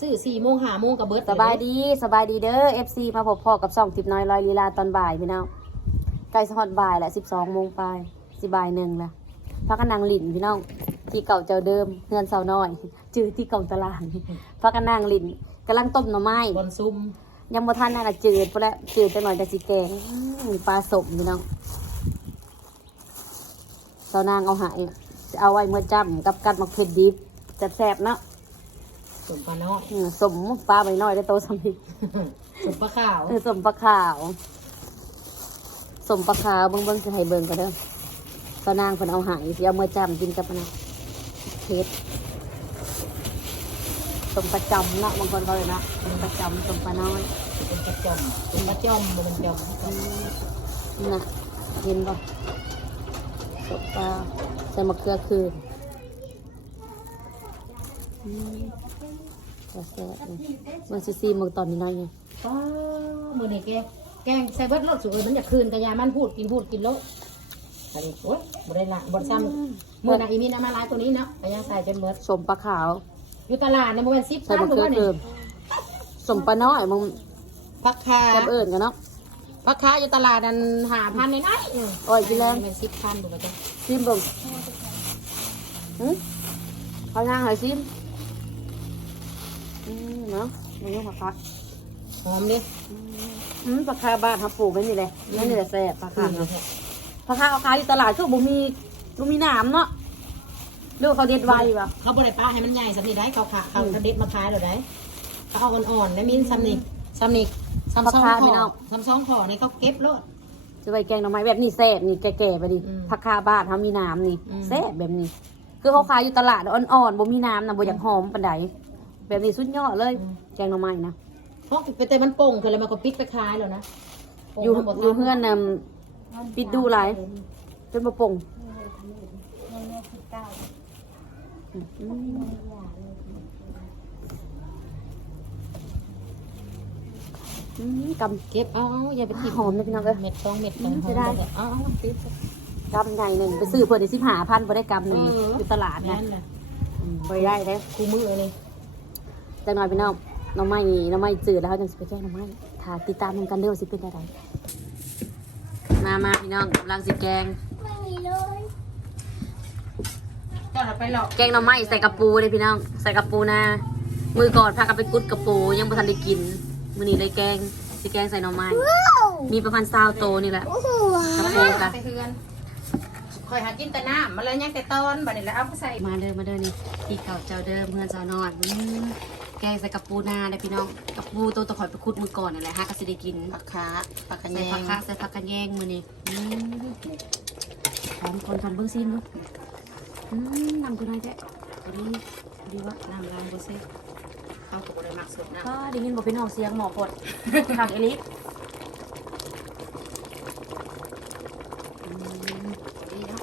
ซื้อสี่โมงห้าโมงกับเบิร์ดสบายดีสบายดีเด้อ FC มาพบพ่อกับสองทิปน้อยลอยลีลาตอนบ่ายพี่น้องใกล้สะฮอดบ่ายแหละ12โมงไปสิบ่ายหนึ่งละพักกันนางหลินพี่น้องที่เก่าเจ้าเดิมเงินเสาน้อย จื้อที่เก่าตลาดพักกันนางหลินกำลังต้มหน่อไม้บอลซุ่มยังบ่ทันน่าจะจืดพอแล้วจืดจังหน่อยจะสิแกงอื้อปลาสมพี่น้องเสานางเอาใหายเอาไว้เมื่อจ้ำกับกัดมักเผ็ดดิบจะแซ่บๆเนาะ สมปลาน้อยอืมสมปลาใบน้อยได้โตสำพิกสมปลาขาวเออสมปลาขาว สมปลาขาวเบิ่งเบิ่งจะให้เบิ่งก็เด้อตอนนางเพิ่นเอาใหายสิเอาเมื่อจำกินกับมันนะเผ็ดสมประจำเนาะบางคนเขาเลยนะสมประจำสมปลาน้อยเป็นกระจอมเป็นกระจอมบ่เป็นจอมอืมนี่นะเห็นป่ะสมปลาใส่มะเขือคืนอืม ก็แซ่บเลยมันซีซีมึงตอนนี้น้อยไงป้ามือนี่แกแกงใส่เบิร์ดรสสวยมันอยากคืนกระยามันพูดกินพูดกินโลดอันนี้โอ๊ยบ่ได้ละบ่ซ้ำมือน่ะอีมีน้ำมาลายตัวนี้เนาะกระยาใส่จนเบิร์ดสมปลาขาวอยู่ตลาดเนี่ยมันเป็นซิปใส่พันมะหรือเขือว่าเคืนี่นสมปลาน้อยมึงพักคาแซ่บเอิญกันเนาะพักคาอยู่ตลาดนั้นหาพันในนั้นโอ้ยกินแล้วเป็นซิปพันดูกันจ้ะซิมเบิ่งหืมเขาย่างหอยซิม อืมเนาะมันยังผักคักหอมดิอืมปลาคาบ้านเขาปลูกไว้นี่แหละนี่นี่แหละแซ่บปลาคาเนาะปลาคาเอาขายอยู่ตลาดคือบ่มีบ่มีน้ำเนาะหรือว่าเขาเด็ดไว้ป่ะเขาบริป้าให้มันใหญ่สำนีได้เขาขาเขาเขาเด็ดมาขายหรือได้เขาเอาอ่อนๆนะมิ้นซ้ำนี่ซ้ำนี่ซ้ำสองขอซ้ำสองขอนี่เขาเก็บโลดจะไปแกงหน่อไม้แบบนี้แซ่บนี่แก่ๆไปดิอืมผักคาบ้านเขามีน้ำนี่อืมแซ่บแบบนี้ คือเขาขายอยู่ตลาดอ่อนๆบ่มีน้ำนะบ่อยากหอมปานใด แบบนี้สุดยอดเลย แกงหน่อไม้นะเพราะไปแต่มันโป่งคืออะไรมันก็ปิดไปขายแล้วนะอยู่อยู่เฮือนนำปิดดูหลายจนบ่ปงอืมอืมกำเก็บเอาอย่าไปทิ้งหอมเลยพี่น้องเอ้ยเม็ดสองเม็ดอืมจะได้เอาเอาปิดกำใหญ่หนึ่งไปซื้อเพื่อนในสิบหาพันบ่ได้กำหนึ่งเอออยู่ตลาดนะนั่นแหละอืมบ่ได้เลยคู่มือเลย จังหน่อยพี่น้องน้องไม้น้องไม้จืดแล้วเขาจังสิไปแจ้งน้องไม้ถ้าติดตามกันเด้อว่าสิเป็นอะไรมามาพี่น้องกำลังสิแกงก็เราไปหลอกแกงหน้ำไม้ใส่กระปูเลยพี่น้อง ใส่กระปูนามือก่อนพากันไปกุดกระปู ยังบ่ทันได้กิน มื้อนี้ได้แกงสิแกงใส่หน่อไม้ มีประมาณ20โตวนี่แหละกระปูค่ะ ไปเฮือนคอยหากินแต่น้ำมาเลยยังแต่ตอนบัดนี้แล้วเอาไปใส่มาเด้อมาเด้อนี่ที่เก่าเจ้าเดิมเพื่อนเจ้านอนอืม แกงใส่กระปูนาได้อพี่น้องกระปูตัวตะขอยไปคุดมือก่อนนั่นแหละฮะก็สิได้กินผักขาผักกระใส่แยผักงคะใส่ผักกันแยงมือนี่อืมหอมคนทำเบิ้งซิมเนาะอืมนำกูได้แท้อันนี้ดีวะน้ำล้างบัเซ่เอาตัวเลยมักสุดนะก็ได้ยินบอกเป็นห้องเสียงหมอปดขังเอลิสอืมดีเนาะ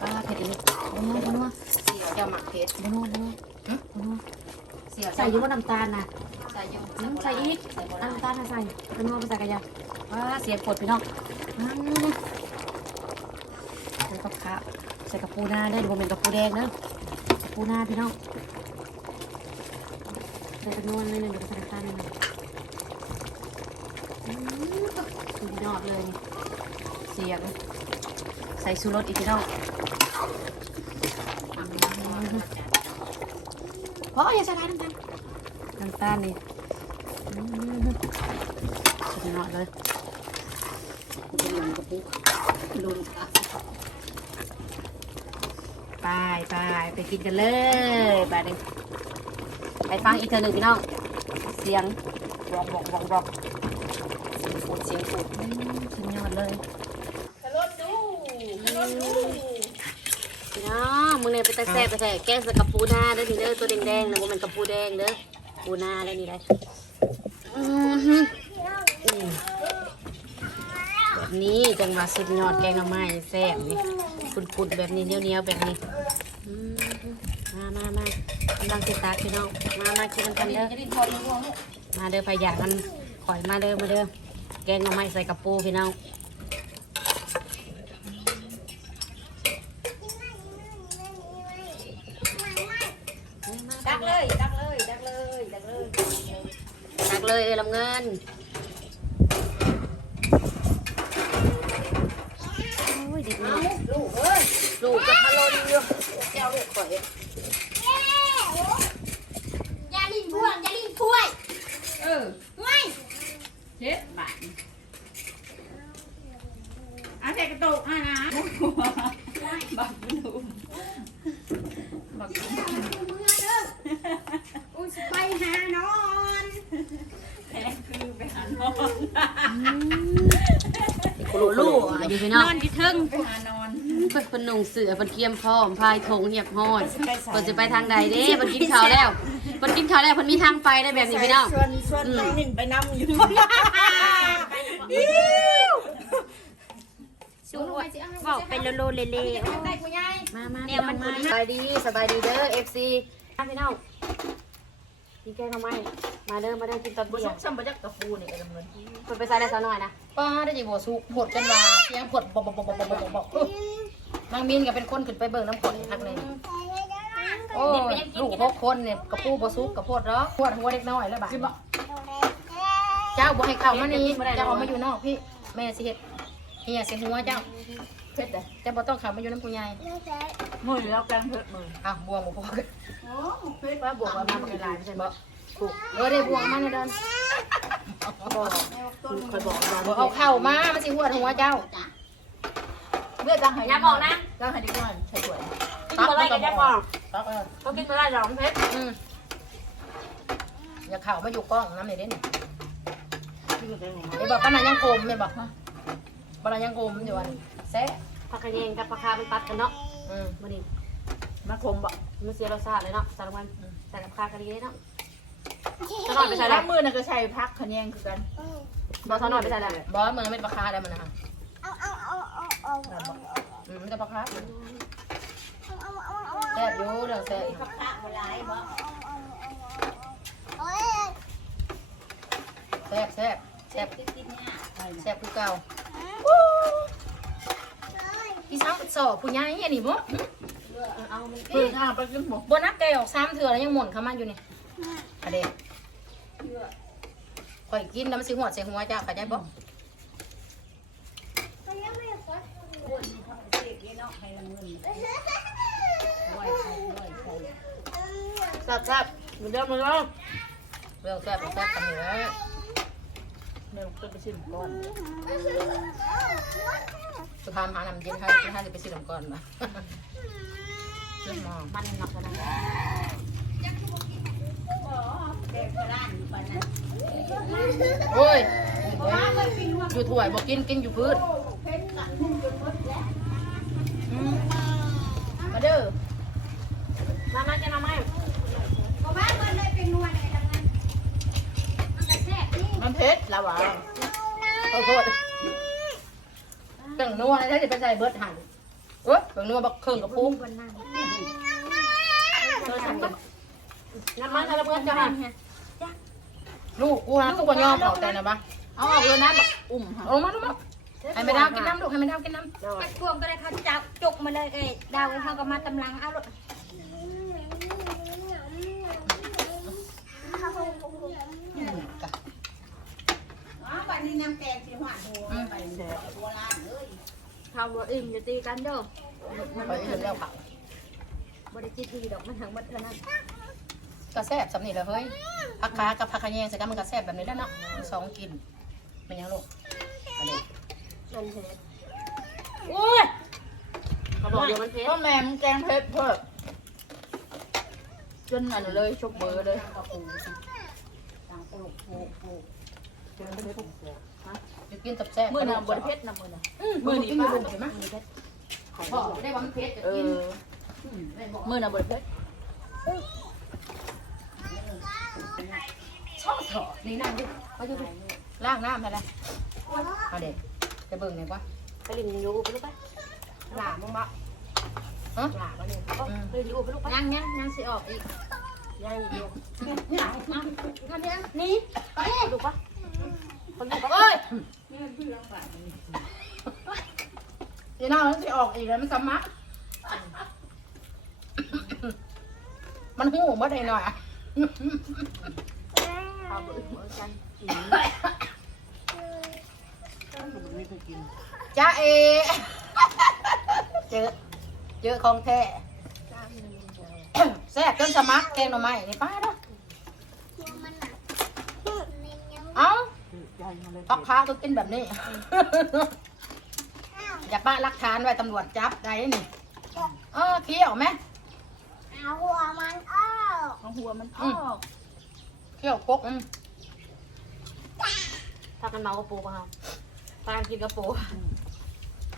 ป้าเผ็ดเอลิสบันัวบันัวเสียเจ้าหมักเพชรบันัวบันัวบันัวเสียใส่อยี่ว่าน้ำตาลนะใส่อยูน้ำใส่อีกใส่โบราณน้ำตาลน่ะใส่บันัวไปใส่กระยาป้าเสียงปดพี่น้องอืมใส่กับข้าวใส่กับปูนาได้อโมเมนกับปูแดงเนอะปูนาพี่น้องใส่กระนวลนิดนึงเดี๋ยวก็ใส่น้ำตาลนิดนึงอืมสุดยอดเลยเสียงใส่ชูรสอีกพี่น้อง เพราะอย่าใส่ร้ายน้ำตาล น้ำตาลนี่อืมสุดยอดเลยลงกระปุกลุนค่ะไปไปไปกินกันเลยไปเลยไปฟังอีกเทอหนึ่งพี่น้อง เสียงบอกบอกบอกบอกปูดเสียงปูดอืมสุดยอดเลยกระโดดดูกระโดดดูพี่น้องมึงเนี่ยไปตะแซ่ไปแซ่แกงสกับปูหน้าเด้อนี่เด้อตัวแดงๆนะว่ามันกับปูแดงเด้อ ปูนาแล้วนี่ได้อือหืออืมแบบนี้จังหวะสุดยอดแกงหน่อไม้แซ่บนี่ปุดๆแบบนี้เหนียวๆแบบนี้อืมมามามากำลังติดตากพี่น้องมามากินกันเด้อจะดิ้นพอดีง่วงลูกมาเด้อพะยามันข่อยมาเด้อมาเด้อแกงหน่อไม้ใส่กับปูพี่น้อง ดักเลยดักเลยดักเลยดักเลย ก เลยเอ้ยลำเงินโอ้ยดิบเอาเนาะลูกเอ้ยลูกจะพะลนอยู่แก้วลูกข่อยยาลินพ่วงยาลินถ้วยเออไม่เช็ดบาดอาใส่กระโตกอะนะบักมันดูบักมัน มือเด้ออุ้ยสิไปหานอน แพ้คือไปหานอน ลูกอะอยู่พี่ น น้อง อนที่เทิง ไปหานอนเพิ่นเพิ่นนุ่งเสื้อเพิ่นเกียมพร้อมพายธงเหียบห้อยเพิ่นสิไปทางใดเด้เพิ่นกินข้าวแล้วเพิ่นกินข้าวแล้วเพิ่นมีทางไปได้แบบนี้พี่น้องชวนชวนน้องนินไปนำอยู่สูงบอกเป็นโลโลเลเลใส่กูยายมามาเนี่ยมันสบายดีสบายดีเด้อ FC พี่น้อง กินแกงหน่อไม้มาเด้อมาเด้อกินตอนบ่เที่ยซุงกซ้ำบ่จักตะฟูนี่ไอ้ลำเงินเพิ่นไปใส่ได้ซะหน่อยนะป้าได้ยินบ่สุกผดกันว่าเสียงผดบอกบอกบอกบอกบอกบอกนางมินก็เป็นคนขึ้นไปเบิ่งน้ำผดทักเลยโอ้ยลูกหกคนเนี่ยกระปูบ่สุกกระโพดร้อพวดหัวเด็กน้อยแล้วบาดเจ้าบ่ให้เข้ามานี่เจ้าออกมาอยู่นอกพี่ แม่สิเฮ็ดเฮียสิหัวเจ้า เผ็ดเลยเจ้าบ่ต้องเข้ามาอยู่น้ำกูยายมือแล้วแกงเผ็ดมืออ้าวบวงบ่พอกันโอ้เผ็ดว่าบวงว่ามันเป็นลายไม่ใช่บ่ถูกเออได้บวงมาในเดินคอยบอกว่าบ่เอาเข้ามามันสิหัวหัวเจ้าเลือดจังหายอย่าบอกนะจังหายดีกว่าใส่ถ้วยกินบ่ได้ก็อย่าบอกตักเออเขากินบ่ได้หรอกมันเผ็ดอืมอย่าเข้ามาอยู่กล้องน้ำนี่เด้นี่ไอ้บอกปานายังโกมแม่บอกปานายังโกมอยู่วัน แซ่ผักกระเยงกับผักคาเป็นปัดกันเนาะอืมมื้อนี้มาคมบ่มันเสียรสชาติเลยเนาะสารวันใส่กับคากะดีเนาะซะหน่อยไปใส่แล้ล้าวงมือน่ะก็ใช้พักขะแยงคือกันบ่ซะหน่อยไปใส่แล้วบอสมึงไม่ปลาคาได้มันนะคะเอาเอาเอาเอาเอาอืมไม่ได้ปลาคาแซ่บอยู่เรื่องแซ่บแซ่บแซ่บแซ่บแซ่บคือเก่า พี่สาวสอบผู้ใหญ่อันนี้บ่เอามันเพิ่งอ่าไปกินหมูบนับแกออกสามเถื่อแล้วยังหม่นเข้ามาอยู่นี่อะเด็กข่อยกินแล้วมันสิหัวใส่หัวเจ้าเข้าใจบ่แซ่บๆเหมือนเดิมเลยเนาะเรื่องแซ่บแซ่บกันอยู่แล้วเดี๋ยวจะไปชิมก่อน สุพามหาน้ำเย็นให้ให้จะไปซื้อน้ำก่อนมาเรื่องมองมันหนักขนาดนั้นโอ้ยอยู่ถ้วยบอกกินกินอยู่พื้นอืมมาเด้อมามาจะมาไหมเพราะว่ามันเลยเป็นนวลอะไรทั้งนั้นมันกระแทกนี่มันเผ็ดแล้วอะขอโทษเบิ่ งนัวอะไรที่ไปใส่เบิร์ดหันเอ้ยเบิ่งนัวบักเครื่องกับปุ้งเธอทำกันน้ำมันทะเลเพื่อนจะหันลูกกูนะกูก็ยอมออกแต่นะบ้าเอาออกเลยนะแบบอุ่มค่ะโอ้มาลูกมาให้ไม่ดาวกินน้ำลูกให้ไม่ดาวกินน้ำแค่พวงก็ได้เขาจับจุกมาเลยเอ้ยดาวเขาก็มาตำลังเอาลูก อืมทำบ่อิ่มจะตีกันเด้อไปเห็นแล้วค่ะบ่ได้จิตดีดอกมันทั้งหมดเท่านั้นกระแซบสำนีเลยเฮ้ยผักขากับผักขะแยงใส่กันมันกระแซบแบบนี้แล้วเนาะสองกินเป็นยังลูกอันนี้มันเผ็ดอุ้ยเขาบอกเดี๋ยวมันเผ็ดก็แม่มแกงเผ็ดเพิ่มจนอันเลยชกเบอร์เลย จะกินกับแซ่บมือน่ะบดเผ็ดนะมือน่ะมือนี้ป้าเห็นไหมพ่อได้ว่ามันเผ็ดจะเอกินอมือน่ะบดเผ็ดชอบเถอะนี่นั่งดิเขาจะล้างน้ำอะไรเอาเด็กจะเบิ่งหน่อยปะไปลิงยูไปลูกไปหลามึงบะฮะหลามาเลยไปลิงยูไปลูกไปยังยังยังสิออกอีกยายยูนี่ไปลูกปะ คนลูกปะเอ้ยยีน่ามันสิออกอีกแล้วมันสมัครมันหูบ่ได้หน่อยอะเอาไปเอาจันมันไม่เคยกินจ้าเอ เจอ เจอของแท้ แซ่บจนสมัครแกงหน่อไม้นี่ป้าเนาะเอ้า ใจมันเลยพักพาก็กินแบบนี้ อยากบ้ารักฐานไว้ตำรวจจับได้นี่เออเคี้ยวไหมเอาหัวมันออกเอาหัวมันออืมอกเคี้ยวกกอืมถ้ากันเมากระปูกันเอาตามกินกระปู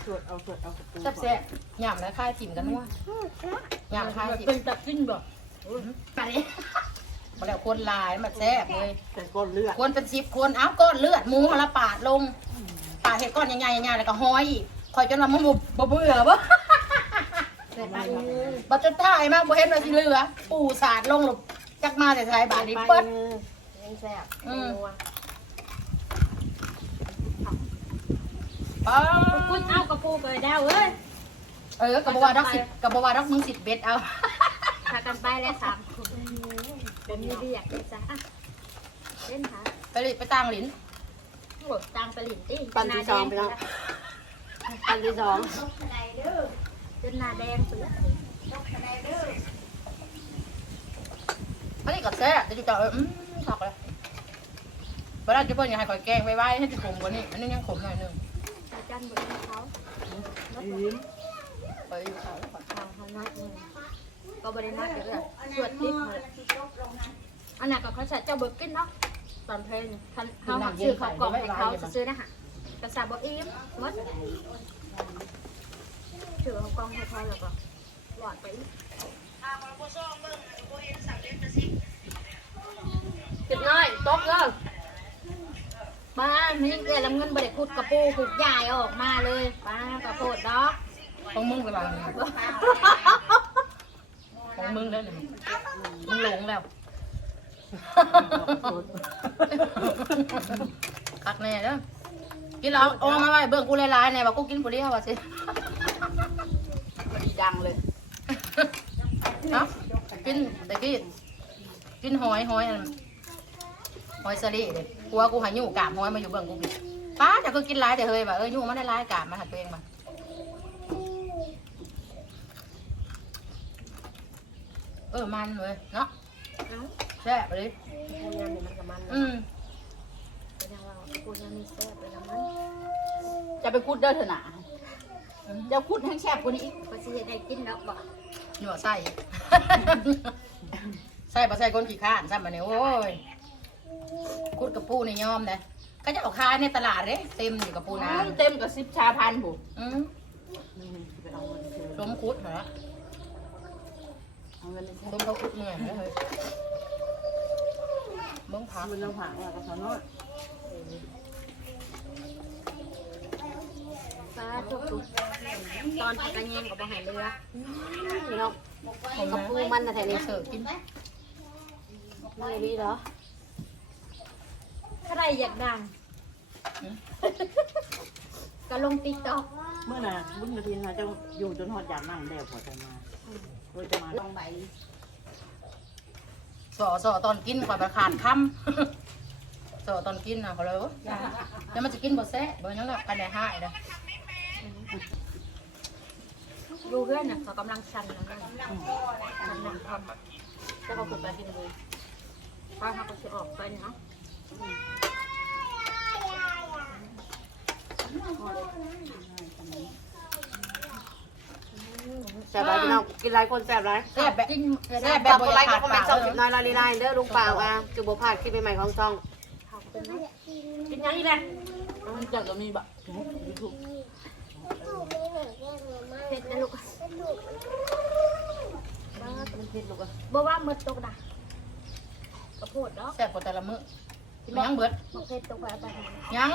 สวดเอาสวดเอากระปูแซ่บแซ่บๆยำแล้วค่ายถิ่มกันนัวยำค่ายถิ่มเป็นตับกินบ่ไป มาแล้วคนหลายมาแซ่บเลยแต่ก้อนเลือดคนเป็นสิบคนเอาก้อนเลือดหมูเขาละปาดลงปาดเห็ดก้อนใหญ่ๆใหญ่ๆแล้วก็ห้อยอีกคอยจนว่ามันบ่บ่เบื่อบ่แต่ไปบัดจนท่ายมากบ่เห็นว่าสิเหลือ ปูสาดลงหลบจักมาแต่ท้ายบาดนี้เปิ้ลยังแซ่บอืมนัวป้าคุณเอากระปูไปดาวเอ้ยเออกระบว่าดอกสิบกระบว่าดอกมึงสิบเบ็ดเอาพากันไปแล้วสามคน เป็นมีเรียกเลยจ้ะอะเล่นค่ะไปเลยไปต่างหลินโอ้ตังไปหลินตี้ปันที่สองไปแล้วปันที่สองตกกระไดเด้อจนหน้าแดงสุดตกกระไดเด้ออันนี้ก็แซ่บแต่จุ๊จ่อเอออืมผักเลยเวลาจุ๊เปิ้ลอยากให้ข่อยแกงไว้ไว้ให้จุ๊ขมกว่านี้อันนี้ยังขมหน่อยหนึงอาจารย์บนเขายิ้มไปอยู่เขาก่อน ทางเขานัดนี่ ก็บริณัดเยอะสวดติดเลยอันนั้นก็เขาใช้เจ้าเบิร์กินเนาะตอนเพลงเขาเขาซื้อเขากล่องให้เขาซื้อนะฮะกระซาบอิ่มมดถือเขากล่องให้เขาแล้วก็หลอดไปจุดน้อยตกเลยบ้านนี่เกิดลำเงินบริคุดกระปูขุดใหญ่ออกมาเลยป้ากระโปดดอกของมึงไปบ้าง ของมึงแล้วนี่มึงหลงแล้วคักแน่เด้อกินแล้วเอามาไว้เบิ่งกูหลายๆแน่ว่ากูกินผู้เดียวว่าสิดีดังเลยเนาะกินต่กี้กินหอยหอยอันหอยสลิดเด้กลัวกูหายู่กามหอยมาอยู่เบิ่งกูกินป้าจะก็กินหลายแต่เฮ้ยว่าเออยู่มันได้หลายกามมาหัดตัวเองมา เออมันเลยเนาะเอ้าแซ่บเลยพยายามเนี่ยมันกับมันอืมแสดงว่ากูยังมีแซ่บไปแล้วมันจะไปคุดเด้อเถอะนะจะคุดให้แซ่บกว่านี้อีกก็สิได้กินแล้วบ่หยวใส่ใส่ปลาใส่คนขี้ข้านซ้ำมาเนี่ยโอ้ยคุดกับปูในยอมเลยก็จะเอาขายในตลาดเลยเต็มอยู่กับปูนาเต็มกับสิบชาพันผู้อืมนี่ไปเอาเงินเธอล้มคุดเหรอ เอาเงินเลยใช่ล้มเขาคุดเมื่อยเลยเบิ้งพักมันต้องผ่านว่ากับเขาเนาะฟ้าทุกทุกตอนพักกันแยงกับบ่ใหายเรือพี่น้องเห็นไหมกับปูมันนะแถวนี้เสิร์ฟกินไม่ดีเหรอใครอยากดังก็ลงติ๊กต็อกเมื่อน่ะบุญกระถินนะจะอยู่จนหอดยามนั่งแล้วพอจะมา โดยจะมาต้องใบสอสอตอนกินก่อนประขาดคำสอตอนกินนะเขาเลยว่าแล้วมันจะกินบ่แซ่บบ่ยังไงกันได้ห้ายนะดูเพื่อนน่ะเขากำลังสั่นแล้วนะสั่นหนังทำจะเขาขุดไปกินเลยฟ้าเขาก็จะออกไปเนาะ แซ่บไรพี่น้องกินไรคนแซ่บไรแซ่บแบบจริงแซ่บแบแบบบบ่อะอไรยากก็ขาดคอมเมนต์สองปากเลสิยบน้อยลาลีไลน์เด้อลุงป่าวอะคือบ่พลาดคลิปใหม่ๆของช่องเขาเป็นเนาะกินยังอีกแหละมันจะก็มีบะยูทูบเผ็ดนะลูกบ้ามันเผ็ดลูกอะบ่ว่ามืดตกนะกระโพดเนาะแซ่บกว่าแต่ละมื้อยังเบิดบ่เผ็ดตกไปไปยัง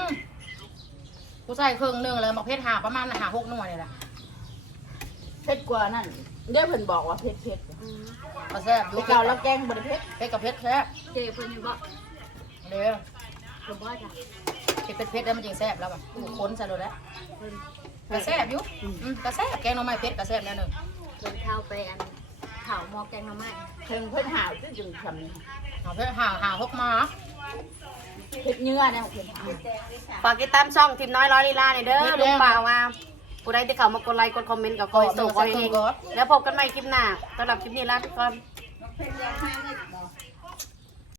กูใส่เครื่องหนึงเลยมาเพชรหาประมาณหาหกหน่วยนี่แหละเผ็ดกว่านั่นเดี๋ยวเพิ่นบอกว่าเผ็ดเผ็ดอืมก็แซ่บอลูยู่กเก่าแล้วแกงบ่ได้เผ็ดเพชรกับเพชรแซ่บเจเพิ่นอยู่บ่เด้อบ่บ่จ้ะเพชรเป็นเพชรแล้วมันจึงแซ่บแล้วอะกูค้นใส่เลยแล้วเพิ่นก็แซ่บอยู่อืมก็แซ่บแกงหน่อไม้เพชรก็แซ่บแน่นึงเพิ่นเข้าไปอันข้าวหม้อแกงหน่อไม้เพิ่นเพิ่นหาวจนจนทำนี่เอาเพชรหาหาหกมาเผ็ดเนื้อเนี่ยเผ็ดฝากติดตามช่องทีมน้อยร้อยลีลาหน่อยเด้อลุงบ่าวมา ผู้ใดที่เข้ามากดไลค์กดคอมเมนต์กับคอยส่งคอยเองแล้วพบกันใหม่คลิปหน้าสำหรับคลิปนี้ลาทุกคนเป็นยาฆ่าเงิน